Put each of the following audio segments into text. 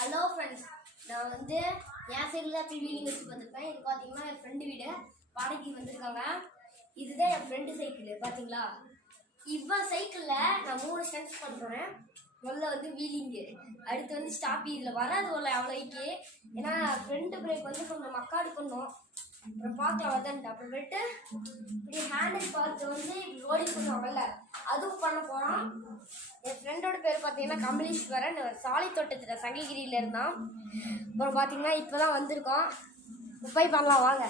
Hello friends, நான் வந்து என் சைடில் தான் வீலிங் வச்சு பார்த்துருப்பேன். இது பார்த்தீங்கன்னா என் ஃப்ரெண்டு வீடு வாடகைக்கு வந்திருக்காங்க. இதுதான் என் ஃப்ரெண்டு சைக்கிள். பார்த்தீங்களா, இவன் சைக்கிளில் நான் 3 ஸ்டண்ட்ஸ் பண்ணுறேன். முதல்ல வந்து வீலிங்கு, அடுத்து வந்து ஸ்டாப்பி. இதில் வராது போல அவ்வளோக்கு, ஏன்னா ஃப்ரெண்டு பிரேக் வந்து கொஞ்சம் மக்காடு பண்ணோம். அப்புறம் பார்க்கலாம் வதன்ட்டு. அப்புறமேட்டு இப்படி ஹேண்டில் பார்த்து வந்து இப்படி ரோலிங் பண்ணுவாங்கல்ல, அதுவும் பண்ண போகிறோம். என் ஃப்ரெண்டோட பேர் பார்த்தீங்கன்னா கமலேஸ்வரன். சாலை தோட்டத்தில் சங்ககிரியில் இருந்தான். அப்புறம் பார்த்தீங்கன்னா இப்போ தான் வந்திருக்கோம். போய் பண்ணலாம் வாங்க.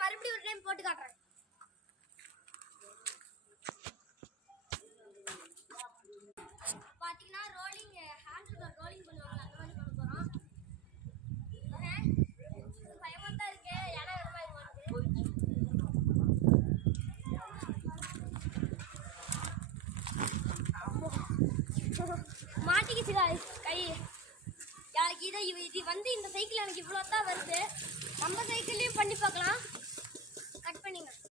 மறுபடியும் ஒரு டைம் போட்டு காட்டுறேன். பாத்தீங்கன்னா ரோலிங் ஹேண்டில் ரோலிங் பண்ணுவாங்க, அந்த மாதிரி பண்ண போறோம். பயமா தான் இருக்கு, ஏன்னா மாட்டிக்கிச்சுடா கை. இது வந்து இந்த சைக்கிள் எனக்கு இவ்வளோ தான் வருது. நம்ம சைக்கிள்லையும் பண்ணி பார்க்கலாம்.